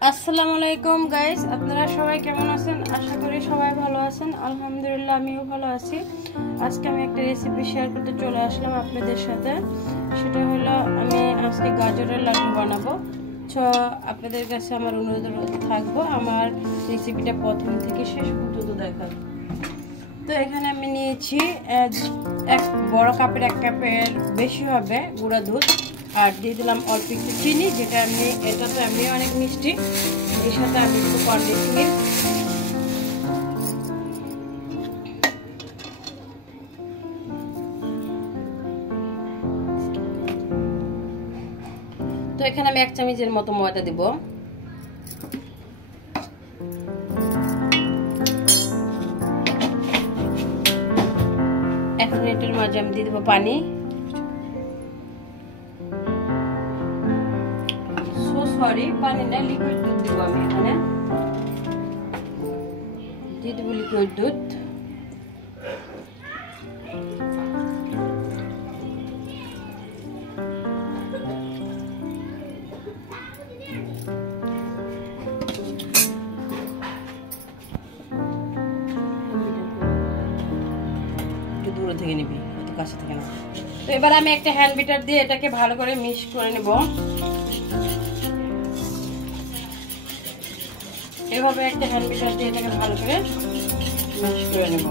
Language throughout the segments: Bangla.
আসসালামু আলাইকুম গাইস, আপনারা সবাই কেমন আছেন? আশা করি সবাই ভালো আছেন। আলহামদুলিল্লাহ আমিও ভালো আছি। আজকে আমি একটা রেসিপি শেয়ার করতে চলে আসলাম আপনাদের সাথে। সেটা হলো আমি আজকে গাজরের লাড্ডু বানাবো। তো আপনাদের কাছে আমার অনুরোধ থাকবো আমার রেসিপিটা প্রথম থেকে শেষ পর্যন্ত দেখার। তো এখানে আমি নিয়েছি এক বড় কাপের 1 কাপের বেশি হবে গুঁড়া দুধ, আর দিয়ে দিলাম অল্প একটু চিনি, যেটা এটা তো এমনি অনেক মিষ্টি। এর সাথে আমি একটু কনডেন্স মিল্ক, তো এখানে আমি 1 চামচের মতো ময়দা দিব। এক মিনিটের মাঝে আমি দিয়ে দেবো পানি। পানি না, লিকুইড দুধ দিব। আমি এখানে দিয়ে দেবো লিকুইড দুধ। একটু দূরে থেকে নিবি, একটু কাছে থেকে না। তো এবার আমি একটা হ্যান্ড বিটার দিয়ে এটাকে ভালো করে মিক্স করে নেব। এভাবে একটা হ্যান্ড বিটার দিয়ে এটাকে ভালো করে মিক্স করে নেব।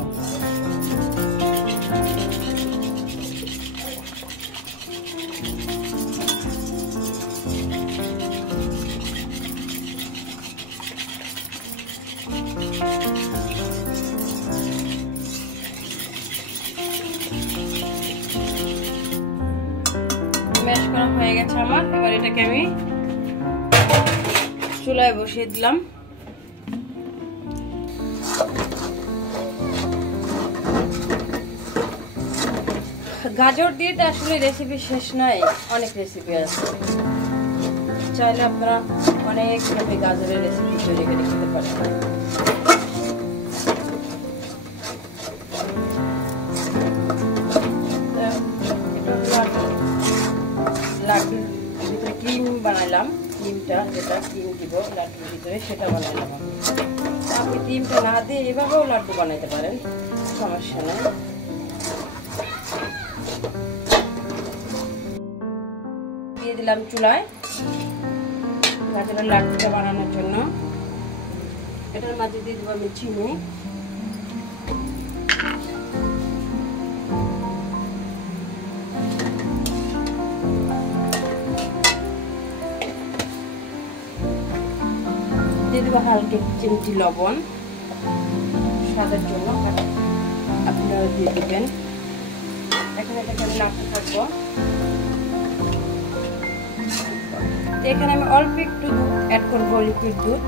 ম্যাশ করা হয়ে গেছে আমার। এবার এটাকে আমি চুলায় বসিয়ে দিলাম। গাজর দিয়ে তো আসলে রেসিপি শেষ নাই, অনেক রেসিপি আছে। চাইলে আপনারা অনেক গাজরের রেসিপি তৈরি করে খেতে পারেন। লাড্ডুর ভিতরে ক্রিম বানাইলাম। ক্রিমটা যেটা ক্রিম দিব লাড্ডুর ভিতরে সেটা বানাইলাম। আপনি ক্রিমটা না দিয়ে এভাবেও লাড্ডু বানাইতে পারেন, সমস্যা নেই। দিয়ে দিলাম চুলায় গাজরের লাড্ডুটা বানানোর জন্য। এটার মাঝে দিয়ে দেবো আমি চিনি। দিয়ে দেবো হালকা চিমটি লবণ স্বাদের জন্য, আপনারা দিয়ে দেবেন। এখানে এটাকে আমি নাড়তে থাকবো। এখানে আমি অল্প একটু দুধ অ্যাড করবো, লিকুইড দুধ।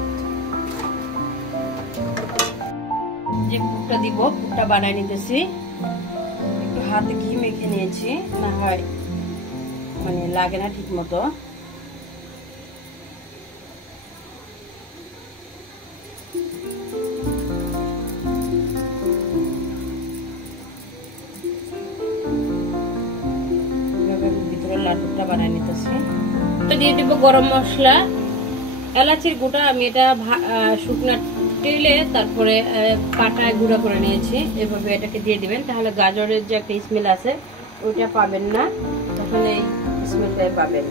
যে পুরটা দিব, পুরটা বানাই নিতেছি। একটু হাতে ঘি মেখে নিয়েছি, না হয় মানে লাগে না ঠিক মতো। ভিতরে লাড্ডুটা বানাই নিতেছি। দিয়ে দিব গরম মশলা, এলাচির গুঁড়া। আমি এটা শুকনো তেলে তারপরে পাটায় গুঁড়া করে নিয়েছি। এভাবে এটাকে দিয়ে দিবেন, তাহলে গাজরের যে একটা স্মেল আছে ওইটা পাবেন না, তখন এই স্মেলটাই পাবেন।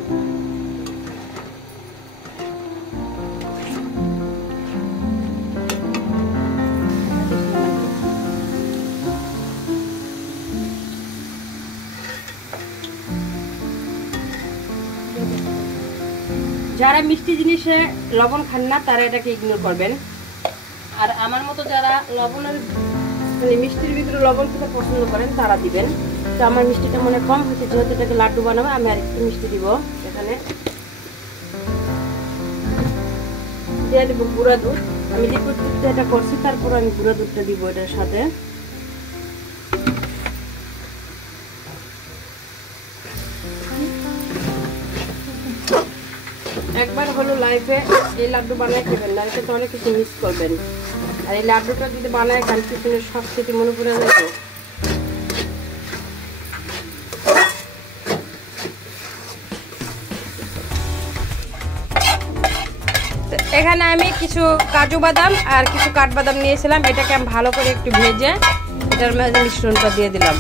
যারা মিষ্টি জিনিসে লবণ খান না তারা এটাকে ইগনোর করবেন। আর আমার মতো যারা লবণের মানে মিষ্টির ভিতরে লবণ খেতে পছন্দ করেন তারা দিবেন। তো আমার মিষ্টিটা মনে কম হয়েছে, যেহেতু এটাকে লাড্ডু বানাবো আমি আর একটু মিষ্টি দিব। এখানে দিয়ে দেবো গুঁড়া দুধ। আমি লিকুইড দুধটা এটা করছি, তারপর আমি গুঁড়া দুধটা দিব এটার সাথে। একবার হলো লাইফে এই লাড্ডু বানায় খেবেন, না এটা তো অনেক কিছু মিস করবেন। আর এই লাড্ডুটা যদি বানায় খান, টিফিনের সব কিছু মনে পড়ে যাবে। এখানে আমি কিছু কাজু বাদাম আর কিছু কাঠবাদাম নিয়েছিলাম, এটাকে আমি ভালো করে একটু ভেজে এটার মধ্যে মিশ্রণটা দিয়ে দিলাম।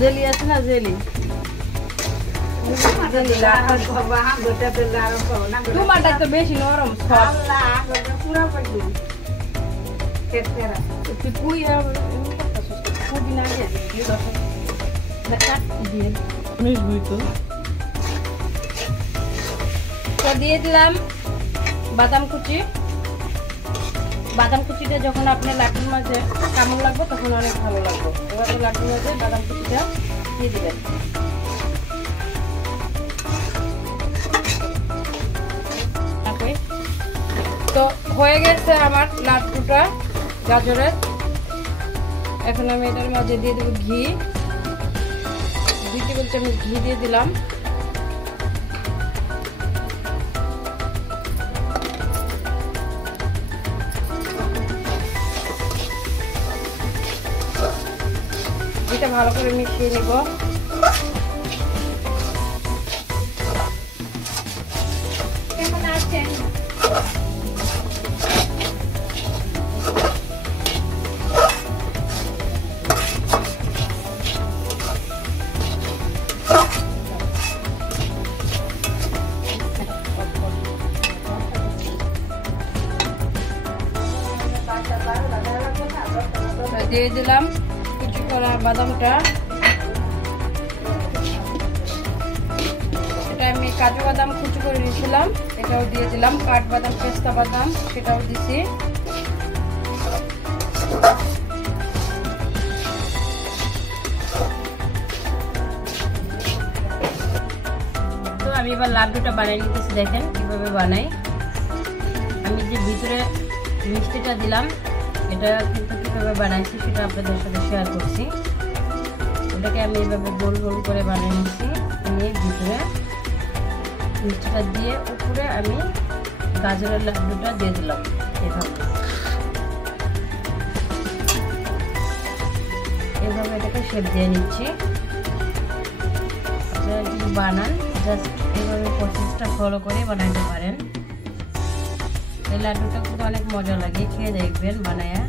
জেলি আছে না, জেলি তোমারটা তো বেশি নরম দিয়ে দিলাম বাদাম কুচি। বাদাম কুচিটা যখন আপনার লাড্ডুর মাঝে কামড় লাগবে তখন অনেক ভালো লাগবে। এবার লাড্ডুর মাঝে বাদাম কুচিটা দিয়ে দিবেন। তো হয়ে গেছে আমার লাড্ডুটা গাজরের। এখন আমি এটার মাঝে দিয়ে দেবো ঘি, 2 টেবিল চামচ ঘি দিয়ে দিলাম। এটা ভালো করে মিশিয়ে নেব। কেমন আছেন? দিয়ে দিলাম কুচি করা বাদামটা। এটা আমি কাজু বাদাম কুচি করে নিয়েছিলাম, এটাও দিয়ে দিলাম। কাঠবাদাম, পেস্তা বাদাম সেটাও দিছি। তো আমি এবার লাড্ডুটা বানিয়ে নিতেছি, দেখেন কিভাবে বানাই। আমি যে ভিতরে মিষ্টিটা দিলাম এটা কিন্তু কীভাবে বানাইছি সেটা আপনাদের সাথে শেয়ার করছি। ওটাকে আমি এইভাবে গোল গোল করে বানিয়ে নিচ্ছি, নিয়ে ভিতরে মিষ্টিটা দিয়ে উপরে আমি গাজরের লাড্ডুটা দিয়ে দিলাম। এভাবে এটাকে শেপ দিয়ে নিচ্ছি। আপনারা যদি বানান জাস্ট এইভাবে প্রসেসটা ফলো করে বানাইতে পারেন। এই লাড্ডুটা কিন্তু অনেক মজা লাগে, খেয়ে দেখবেন বানায়া।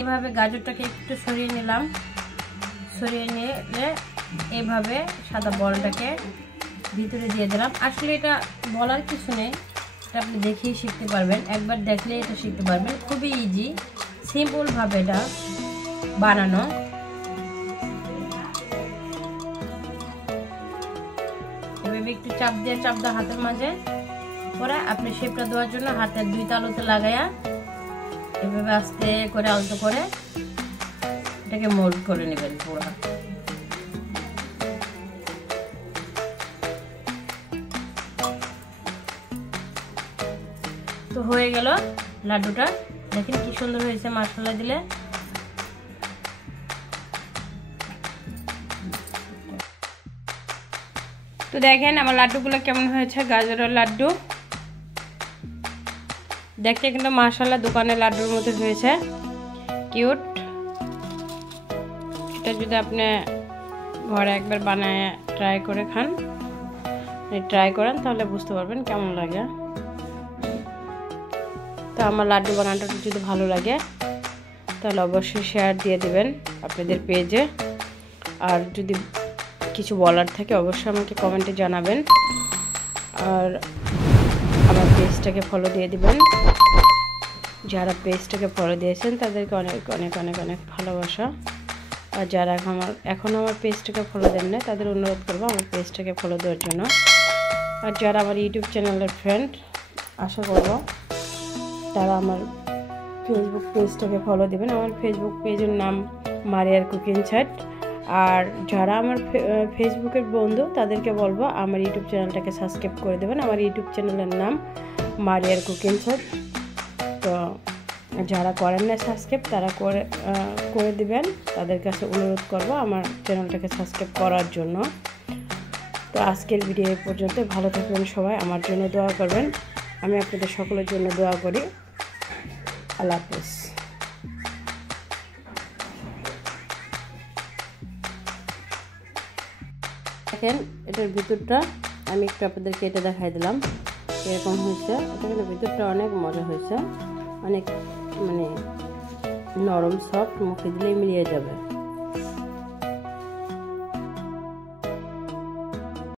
এভাবে গাজরটাকে একটু সরিয়ে নিলাম। সরিয়ে নিয়ে এইভাবে সাদা বলটাকে ভিতরে দিয়ে দিলাম। আসলে এটা বলার কিছু নেই, এটা আপনি দেখেই শিখতে পারবেন। একবার দেখলে এটা শিখতে পারবেন। খুবই ইজি, সিম্পল ভাবে এটা বানানো। এভাবে একটু চাপ দিয়ে হাতের মাঝে পরে আপনি শেপটা দেওয়ার জন্য হাতের 2 তালুতে লাগায়া এভাবে আস্তে করে আলতো করে এটাকে মোল্ড করে নেবেন পুরো। তো হয়ে গেল লাড্ডুটা, দেখেন কি সুন্দর হয়েছে মাশাআল্লাহ দিলে। তো দেখেন আমার লাড্ডুগুলো কেমন হয়েছে, গাজরের লাড্ডু। দেখতে কিন্তু মাশাআল্লাহ দোকানের লাড্ডুর মতো হয়েছে, কিউট। এটা যদি আপনি ঘরে একবার বানায় ট্রাই করে খান, ট্রাই করেন তাহলে বুঝতে পারবেন কেমন লাগে। তো আমার লাড্ডু বানানোটা যদি ভালো লাগে তাহলে অবশ্যই শেয়ার দিয়ে দিবেন আপনাদের পেজে। আর যদি কিছু বলার থাকে অবশ্যই আমাকে কমেন্টে জানাবেন। আর আমার পেজটাকে ফলো দিয়ে দিবেন। যারা পেজটাকে ফলো দিয়েছেন তাদেরকে অনেক অনেক অনেক অনেক ভালোবাসা। আর যারা এখনও আমার পেজটাকে ফলো দেন না তাদের অনুরোধ করবো আমার পেজটাকে ফলো দেওয়ার জন্য। আর যারা আমার ইউটিউব চ্যানেলের ফ্রেন্ড, আশা করব তারা আমার ফেসবুক পেজটাকে ফলো দেবেন। আমার ফেসবুক পেজের নাম মারিয়ার কুকিং চ্যাট। আর যারা আমার ফেসবুকের বন্ধু তাদেরকে বলবো আমার ইউটিউব চ্যানেলটাকে সাবস্ক্রাইব করে দেবেন। আমার ইউটিউব চ্যানেলের নাম মারিয়ার কুকিং চ্যাট। তো যারা করেন না সাবস্ক্রাইব তারা করে দিবেন। তাদের কাছে অনুরোধ করব আমার চ্যানেলটাকে সাবস্ক্রাইব করার জন্য। তো আজকের ভিডিও এই পর্যন্ত। ভালো থাকবেন সবাই, আমার জন্য দোয়া করবেন। আমি আপনাদের সকলের জন্য দোয়া করি। আল্লাহ হাফেজ। দেখেন এটার ভিতরটা আমি একটু আপনাদেরকে এটা দেখাই দিলাম এরকম হয়েছে। এটা কিন্তু ভিতরটা অনেক মজা হয়েছে, অনেক মানে নরম সফট, মুখে দিলেই মিলিয়ে যাবে।